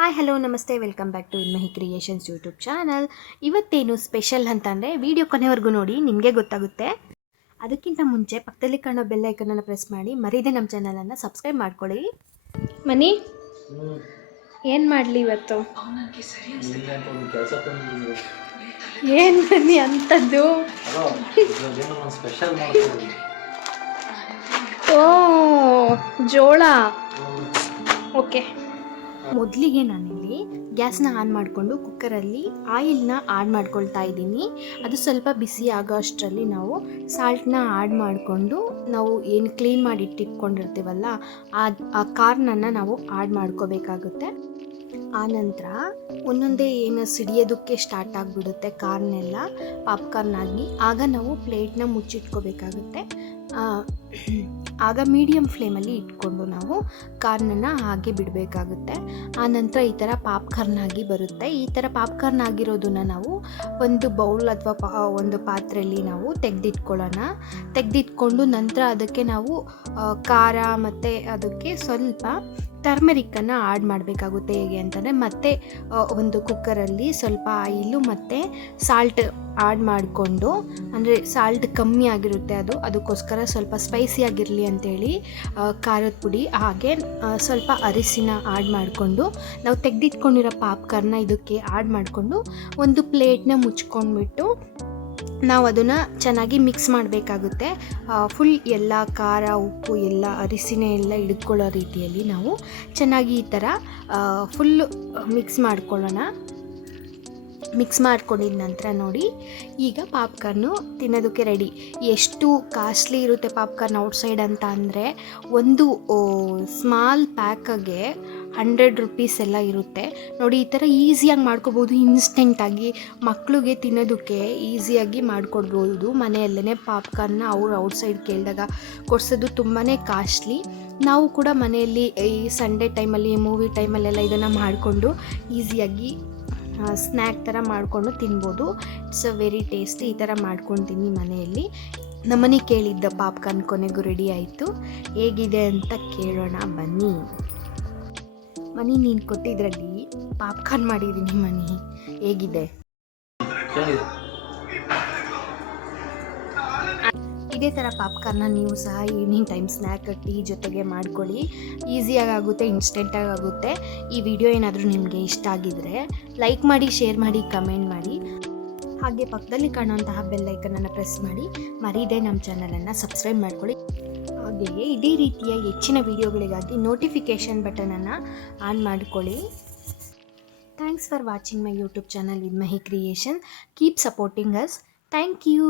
Hi hello ನಮಸ್ತೆ welcome back to Vinmahi creations YouTube channel. ಇವತ್ತೇನು special ಅಂತಂದರೆ ವಿಡಿಯೋ ಕೊನೆವರೆಗೂ ನೋಡಿ, ನಿಮಗೆ ಗೊತ್ತಾಗುತ್ತೆ. ಅದಕ್ಕಿಂತ ಮುಂಚೆ ಪಕ್ಕದಲ್ಲಿ ಕಾಣೋ ಬೆಲ್ ಐಕನನ್ನು ಪ್ರೆಸ್ ಮಾಡಿ, ಮರೀದೆ ನಮ್ಮ ಚಾನಲನ್ನು ಸಬ್ಸ್ಕ್ರೈಬ್ ಮಾಡ್ಕೊಳ್ಳಿ. ಮನಿ ಏನು ಮಾಡಲಿ ಇವತ್ತು? ಏನು ಬನ್ನಿ ಅಂಥದ್ದು? ಓ ಜೋಳ. ಓಕೆ, ಮೊದಲಿಗೆ ನಾನಿಲ್ಲಿ ಗ್ಯಾಸ್ನ ಆನ್ ಮಾಡಿಕೊಂಡು ಕುಕ್ಕರಲ್ಲಿ ಆಯಿಲ್ನ ಆಡ್ ಮಾಡ್ಕೊಳ್ತಾ ಇದ್ದೀನಿ. ಅದು ಸ್ವಲ್ಪ ಬಿಸಿ ಆಗೋ ಅಷ್ಟರಲ್ಲಿ ನಾವು ಸಾಲ್ಟ್ನ ಆಡ್ ಮಾಡಿಕೊಂಡು ನಾವು ಏನು ಕ್ಲೀನ್ ಮಾಡಿ ಇಟ್ಟಿಟ್ಕೊಂಡಿರ್ತೀವಲ್ಲ ಆ ಕಾರ್ನನ್ನು ನಾವು ಆಡ್ ಮಾಡ್ಕೋಬೇಕಾಗುತ್ತೆ. ಆನಂತರ ಒಂದೊಂದೇ ಏನು ಸಿಡಿಯೋದಕ್ಕೆ ಸ್ಟಾರ್ಟ್ ಆಗಿಬಿಡುತ್ತೆ ಕಾರ್ನೆಲ್ಲ ಪಾಪ್ಕಾರ್ನ್ ಆಗಿ, ಆಗ ನಾವು ಪ್ಲೇಟ್ನ ಮುಚ್ಚಿಟ್ಕೋಬೇಕಾಗುತ್ತೆ. ಆಗ ಮೀಡಿಯಮ್ ಫ್ಲೇಮಲ್ಲಿ ಇಟ್ಕೊಂಡು ನಾವು ಕಾರ್ನನ್ನು ಹಾಗೆ ಬಿಡಬೇಕಾಗುತ್ತೆ. ಆನಂತರ ಈ ಥರ ಪಾಪ್ಕಾರ್ನ್ ಆಗಿ ಬರುತ್ತೆ. ಈ ಥರ ಪಾಪ್ಕಾರ್ನ್ ಆಗಿರೋದನ್ನು ನಾವು ಒಂದು ಬೌಲ್ ಅಥವಾ ಒಂದು ಪಾತ್ರೆಯಲ್ಲಿ ನಾವು ತೆಗೆದಿಟ್ಕೊಂಡು ನಂತರ ಅದಕ್ಕೆ ನಾವು ಖಾರ ಮತ್ತು ಅದಕ್ಕೆ ಸ್ವಲ್ಪ ಟರ್ಮರಿಕ್ಕನ್ನು ಆಡ್ ಮಾಡಬೇಕಾಗುತ್ತೆ. ಹೇಗೆ ಅಂತಂದರೆ ಮತ್ತೆ ಒಂದು ಕುಕ್ಕರಲ್ಲಿ ಸ್ವಲ್ಪ ಆಯಿಲು ಮತ್ತು ಸಾಲ್ಟ್ ಆಡ್ ಮಾಡಿಕೊಂಡು, ಅಂದರೆ ಸಾಲ್ಟ್ ಕಮ್ಮಿ ಆಗಿರುತ್ತೆ ಅದಕ್ಕೋಸ್ಕರ ಸ್ವಲ್ಪ ಸ್ಪೈಸಿ ಆಗಿರಲಿ ಅಂಥೇಳಿ ಖಾರದ ಪುಡಿ ಹಾಗೆ ಸ್ವಲ್ಪ ಅರಿಶಿನ ಆಡ್ ಮಾಡಿಕೊಂಡು ನಾವು ತೆಗೆದಿಟ್ಕೊಂಡಿರೋ ಪಾಪ್ಕಾರ್ನ ಇದಕ್ಕೆ ಆಡ್ ಮಾಡಿಕೊಂಡು ಒಂದು ಪ್ಲೇಟ್ನ ಮುಚ್ಕೊಂಡ್ಬಿಟ್ಟು ನಾವು ಅದನ್ನು ಚೆನ್ನಾಗಿ ಮಿಕ್ಸ್ ಮಾಡಬೇಕಾಗುತ್ತೆ. ಫುಲ್ ಎಲ್ಲ ಖಾರ ಉಪ್ಪು ಎಲ್ಲ ಅರಿಶಿನ ಎಲ್ಲ ಹಿಡ್ಕೊಳ್ಳೋ ರೀತಿಯಲ್ಲಿ ನಾವು ಚೆನ್ನಾಗಿ ಈ ಥರ ಫುಲ್ಲು ಮಿಕ್ಸ್ ಮಾಡ್ಕೊಳ್ಳೋಣ. ಮಿಕ್ಸ್ ಮಾಡ್ಕೊಂಡಿದ ನಂತರ ನೋಡಿ, ಈಗ ಪಾಪ್ಕಾರ್ನು ತಿನ್ನೋದಕ್ಕೆ ರೆಡಿ. ಎಷ್ಟು ಕಾಸ್ಟ್ಲಿ ಇರುತ್ತೆ ಪಾಪ್ಕಾರ್ನ್ ಔಟ್ಸೈಡ್ ಅಂತ ಅಂದರೆ, ಒಂದು ಸ್ಮಾಲ್ ಪ್ಯಾಕಿಗೆ 100 ರೂಪೀಸ್ ಎಲ್ಲ ಇರುತ್ತೆ ನೋಡಿ. ಈ ಥರ ಈಸಿಯಾಗಿ ಮಾಡ್ಕೊಬೋದು, ಇನ್ಸ್ಟೆಂಟಾಗಿ ಮಕ್ಕಳಿಗೆ ತಿನ್ನೋದಕ್ಕೆ ಈಸಿಯಾಗಿ ಮಾಡಿಕೊಡ್ಬೋದು. ಮನೆಯಲ್ಲೇ ಪಾಪ್ಕಾರ್ನ್ನ ಅವರು ಔಟ್ಸೈಡ್ ಕೇಳಿದಾಗ ಕೊಡಿಸೋದು ತುಂಬಾ ಕಾಸ್ಟ್ಲಿ. ನಾವು ಕೂಡ ಮನೆಯಲ್ಲಿ ಈ ಸಂಡೇ ಟೈಮಲ್ಲಿ ಮೂವಿ ಟೈಮಲ್ಲೆಲ್ಲ ಇದನ್ನು ಮಾಡಿಕೊಂಡು ಈಸಿಯಾಗಿ ಸ್ನ್ಯಾಕ್ ಥರ ಮಾಡಿಕೊಂಡು ತಿನ್ಬೋದು. It's a very tasty. ಈ ಥರ ಮಾಡ್ಕೊಂಡು ತಿನ್ನಿ ಮನೆಯಲ್ಲಿ. ನಮ್ಮನೆ ಕೇಳಿದ್ದ ಪಾಪ್ಕಾರ್ನ್ ಕೊನೆಗೂ ರೆಡಿ ಆಯಿತು. ಹೇಗಿದೆ ಅಂತ ಕೇಳೋಣ ಬನ್ನಿ. ಮನಿ, ನೀನು ಕೊಟ್ಟಿದ್ರಲ್ಲಿ ಪಾಪ್ಕಾರ್ನ್ ಮಾಡಿದ್ದೀನಿ ಮನಿ, ಹೇಗಿದೆ? ಇದೇ ಥರ ಪಾಪ್ಕಾರ್ನ ನೀವು ಸಹ ಈವ್ನಿಂಗ್ ಟೈಮ್ ಸ್ನ್ಯಾಕ್ ಟೀ ಜೊತೆಗೆ ಮಾಡ್ಕೊಳ್ಳಿ. ಈಸಿಯಾಗಿ ಆಗುತ್ತೆ, ಇನ್ಸ್ಟೆಂಟಾಗಿ ಆಗುತ್ತೆ. ಈ ವಿಡಿಯೋ ಏನಾದರೂ ನಿಮಗೆ ಇಷ್ಟ ಆಗಿದರೆ ಲೈಕ್ ಮಾಡಿ, ಶೇರ್ ಮಾಡಿ, ಕಮೆಂಟ್ ಮಾಡಿ. ಹಾಗೆ ಪಕ್ಕದಲ್ಲಿ ಕಾಣುವಂತಹ ಬೆಲ್ ಐಕನನ್ನು ಪ್ರೆಸ್ ಮಾಡಿ, ಮರೀದೆ ನಮ್ಮ ಚಾನಲನ್ನು ಸಬ್ಸ್ಕ್ರೈಬ್ ಮಾಡ್ಕೊಳ್ಳಿ. ಹಾಗೆಯೇ ಇದೇ ರೀತಿಯ ಹೆಚ್ಚಿನ ವಿಡಿಯೋಗಳಿಗಾಗಿ ನೋಟಿಫಿಕೇಷನ್ ಬಟನನ್ನು ಆನ್ ಮಾಡಿಕೊಳ್ಳಿ. Thanks for watching my YouTube channel Vinmahi creation. Keep supporting us. Thank you.